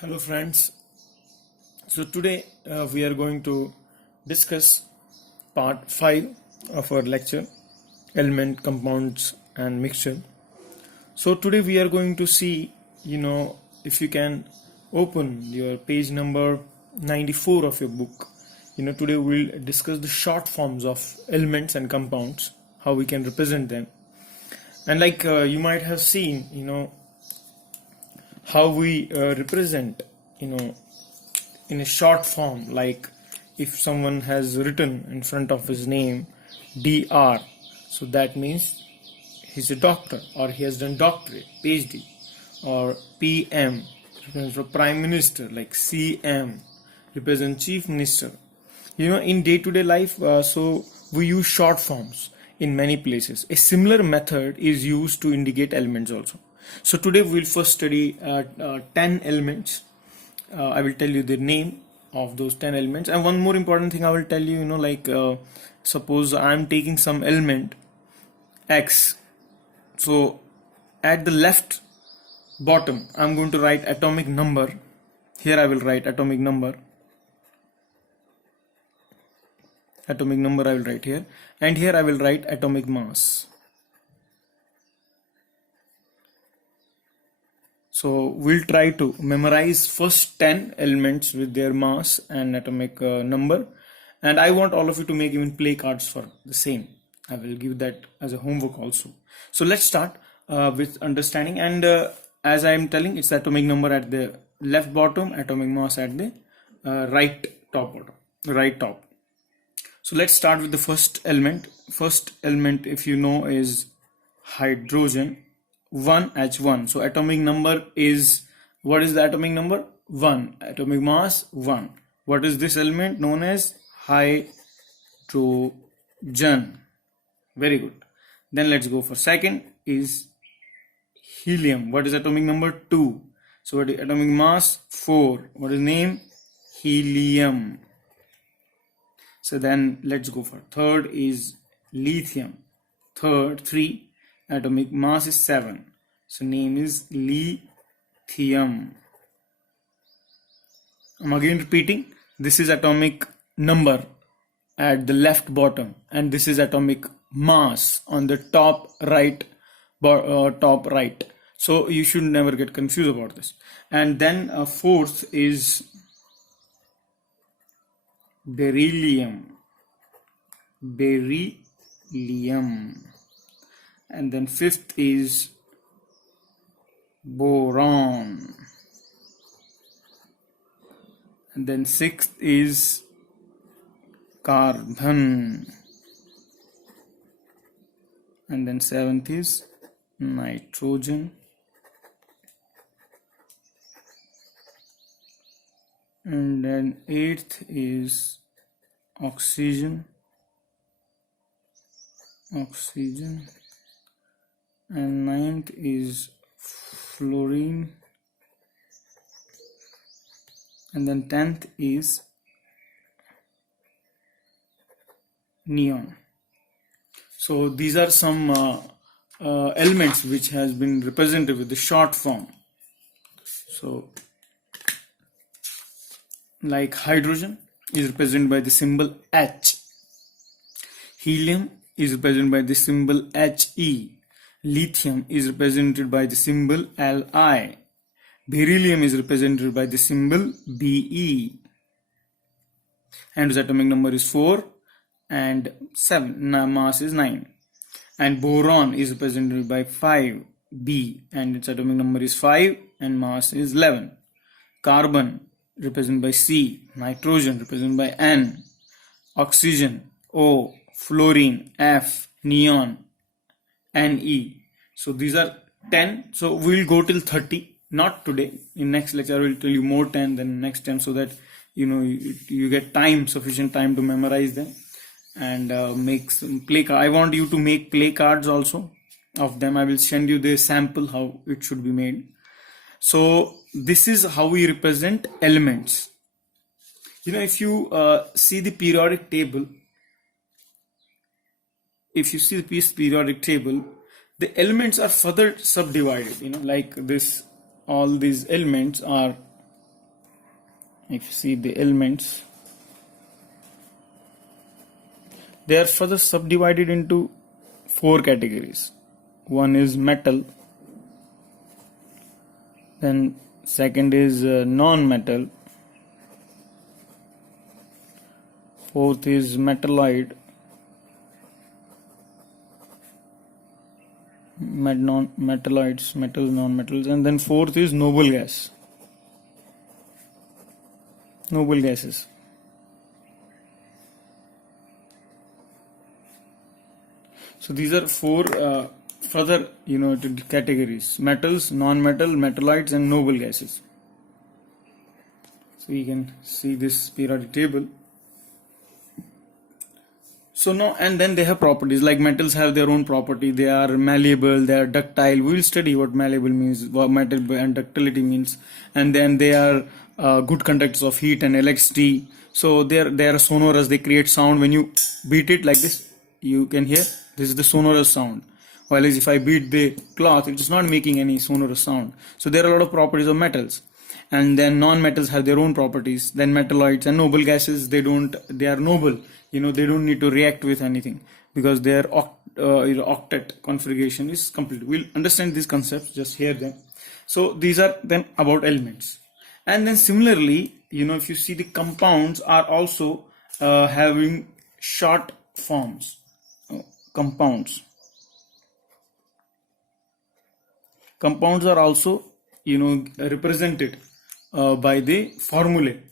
Hello friends. So today we are going to discuss part 5 of our lecture, element, compounds and mixture. So today we are going to see, if you can open your page number 94 of your book. Today we'll discuss the short forms of elements and compounds, how we can represent them. And like you might have seen, how we represent in a short form, like if someone has written in front of his name Dr, so that means he's a doctor or he has done doctorate, PhD. Or PM represents for prime minister, like CM represents chief minister. In day-to-day life, so we use short forms in many places. A similar method is used to indicate elements also. So today we'll first study 10 elements. I will tell you the name of those 10 elements, and one more important thing I will tell you, suppose I'm taking some element X, so at the left bottom I'm going to write atomic number. Here I will write atomic number I will write here, and here I will write atomic mass. So we'll try to memorize first 10 elements with their mass and atomic number, and I want all of you to make even play cards for the same. I will give that as a homework also. So let's start with understanding, and as I am telling, it's atomic number at the left bottom, atomic mass at the right top. So let's start with the first element. First element, if you know, is hydrogen. 1H1. So atomic number is, what is the atomic number? 1. Atomic mass 1. What is this element? Known as hydrogen. Very good. Then let's go for second is helium. What is atomic number? 2. So what is atomic mass? 4. What is name? Helium. So then let's go for third is lithium. 3. Atomic mass is 7. So name is lithium. I'm again repeating. This is atomic number at the left bottom, and this is atomic mass on the top right. So you should never get confused about this. And then fourth is beryllium. And then fifth is boron, and then sixth is carbon, and then seventh is nitrogen, and then eighth is oxygen, and ninth is fluorine, and then 10th is neon. So these are some elements which has been represented with the short form. So like hydrogen is represented by the symbol H, helium is represented by the symbol He, lithium is represented by the symbol Li, beryllium is represented by the symbol Be, and its atomic number is 4 and 7, mass is 9, and boron is represented by 5, B, and its atomic number is 5 and mass is 11, carbon represented by C, nitrogen represented by N, oxygen O, fluorine F, neon Ne. So these are 10. So we will go till 30. Not today. In next lecture I will tell you more 10 than next time, so that you get sufficient time to memorize them and make some play card. I want you to make play cards also of them. I will send you the sample how it should be made. So this is how we represent elements. If you see the periodic table, the elements are further subdivided, like this, all these elements are if you see the elements, they are further subdivided into 4 categories. One is metal, then second is non-metal, fourth is metalloid, metalloids, metals, non-metals, and then fourth is noble gases. So these are 4 further categories: metals, non-metal, metalloids, and noble gases. So you can see this periodic table. So now, and then they have properties, like metals have their own property. They are malleable, they are ductile. We will study what malleable means, what malleable and ductility means. And then they are good conductors of heat and electricity. So they are sonorous. They create sound. When you beat it like this, you can hear this is the sonorous sound. While if I beat the cloth, it is not making any sonorous sound. So there are a lot of properties of metals. And then non-metals have their own properties. Then metalloids and noble gases, they are noble. They don't need to react with anything because their octet configuration is complete. We'll understand these concepts, just hear them. So these are then about elements. And then similarly, if you see, the compounds are also having short forms. Compounds are also represented by the formulae.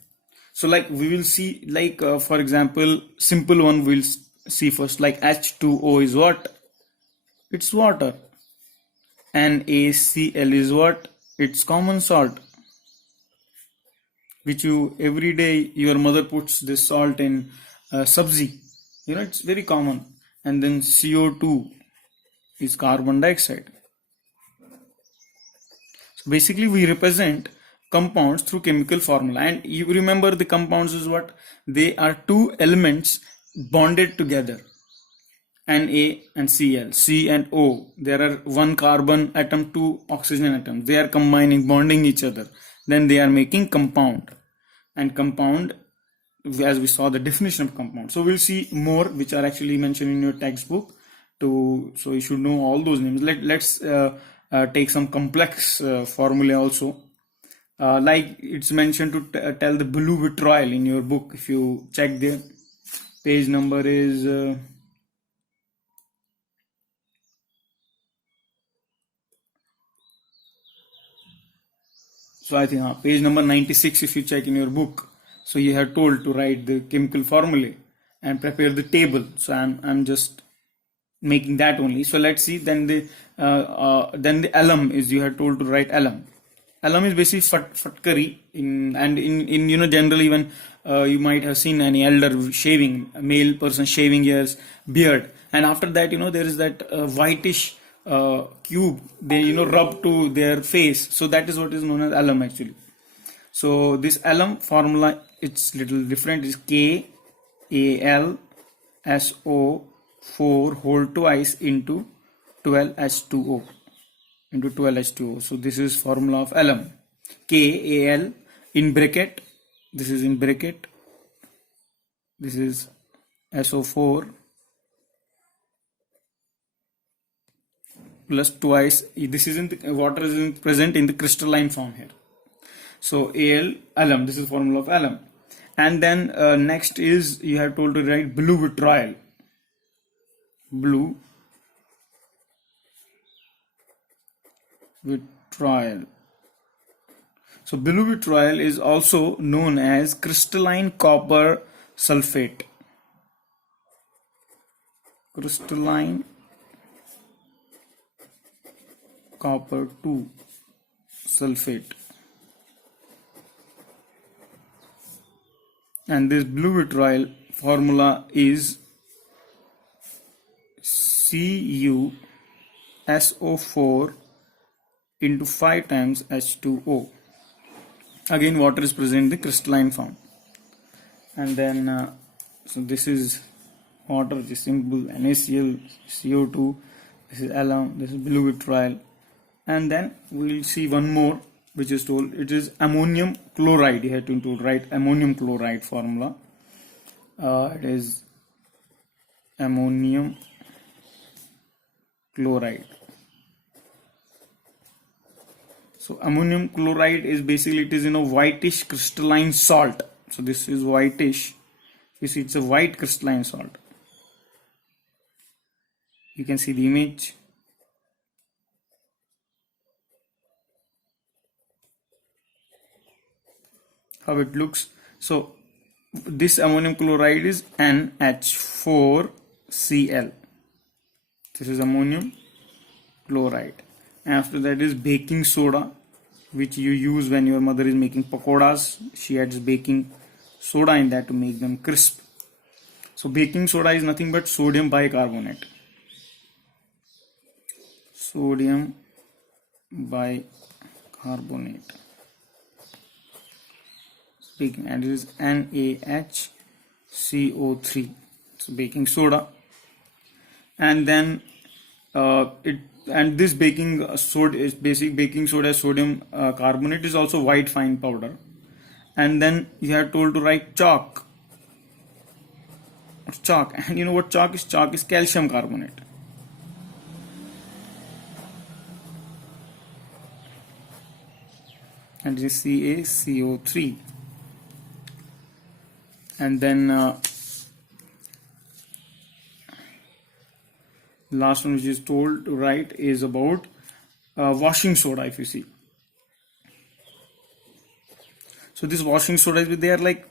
So like we will see, like for example, simple one we'll see first, like H2O is what? It's water. NaCl is what? It's common salt, which you every day your mother puts this salt in sabzi. It's very common. And then CO2 is carbon dioxide. So basically we represent compounds through chemical formula, and you remember the compounds is what? They are 2 elements bonded together, Na and Cl, C and O. There are 1 carbon atom, 2 oxygen atoms. They are combining, bonding each other. Then they are making compound. And compound, as we saw the definition of compound. So we'll see more which are actually mentioned in your textbook. So you should know all those names. Let's take some complex formulae also. Like it's mentioned to tell the blue vitriol in your book. If you check there, page number is so I think page number 96. If you check in your book, so you have told to write the chemical formulae and prepare the table. So I'm just making that only. So let's see. Then the alum is, you have told to write alum. Alum is basically fatkari in generally when you might have seen any elder shaving, a male person shaving his beard, and after that there is that whitish cube they rub to their face. So that is what is known as alum actually. So this alum formula, it's little different. It's KAlSO4 whole twice into 12H2O. So this is formula of alum. KAl in bracket, this is in bracket, this is SO4 plus twice, this is in the water is present in the crystalline form here. So Al, alum, this is formula of alum. And then next is, you have told to write blue vitriol. Blue vitriol. So blue vitriol is also known as crystalline copper sulfate. Crystalline copper 2 sulfate. And this blue vitriol formula is CuSO4 into 5 times H2O. Again water is present in the crystalline form. And then so this is water, this simple NaCl, CO2, this is alum, this is blue vitriol. And then we will see one more, which is told, it is ammonium chloride. You have to write ammonium chloride formula. It is ammonium chloride. So ammonium chloride is basically, it is whitish crystalline salt. So this is whitish. You see, it's a white crystalline salt. You can see the image. How it looks. So this ammonium chloride is NH4Cl. This is ammonium chloride. After that is baking soda, which you use when your mother is making pakoras. She adds baking soda in that to make them crisp. So baking soda is nothing but sodium bicarbonate. Sodium bicarbonate. And it is NaHCO3. So baking soda. And then this baking soda is baking soda, sodium carbonate is also white fine powder. And then you are told to write chalk. Chalk. And you know what chalk is? Chalk is calcium carbonate. And this is CaCO3. And then last one which is told to write is about washing soda, if you see. So this washing soda, they are like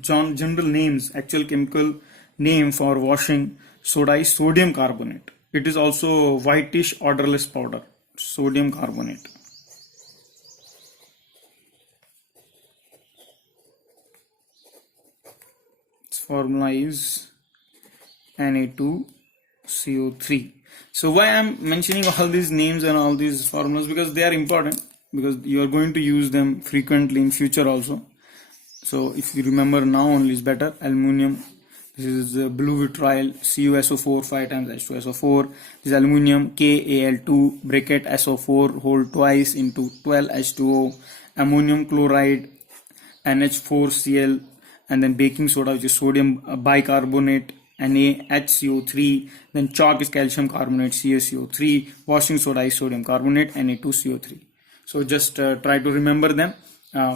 general names. Actual chemical name for washing soda is sodium carbonate. It is also whitish odorless powder, sodium carbonate. Its formula is Na2CO3. So why I'm mentioning all these names and all these formulas, because they are important, because you are going to use them frequently in future also. So if you remember now only is better. Aluminium, this is blue vitriol, CuSO4 5 times H2SO4. This is aluminium, KAl2 bracket SO4 whole twice into 12 H2O. Ammonium chloride, NH4Cl, and then baking soda, which is sodium bicarbonate, NaHCO3. Then chalk is calcium carbonate, CaCO3. Washing soda is sodium carbonate, Na2CO3. So just try to remember them.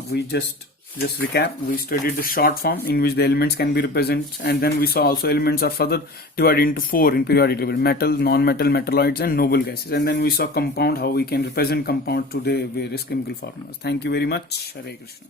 We just recap. We studied the short form in which the elements can be represented, and then we saw also elements are further divided into 4 in periodic table: metal, non-metal, metalloids, and noble gases. And then we saw compound, how we can represent compound to the various chemical formulas. Thank you very much. Hare Krishna.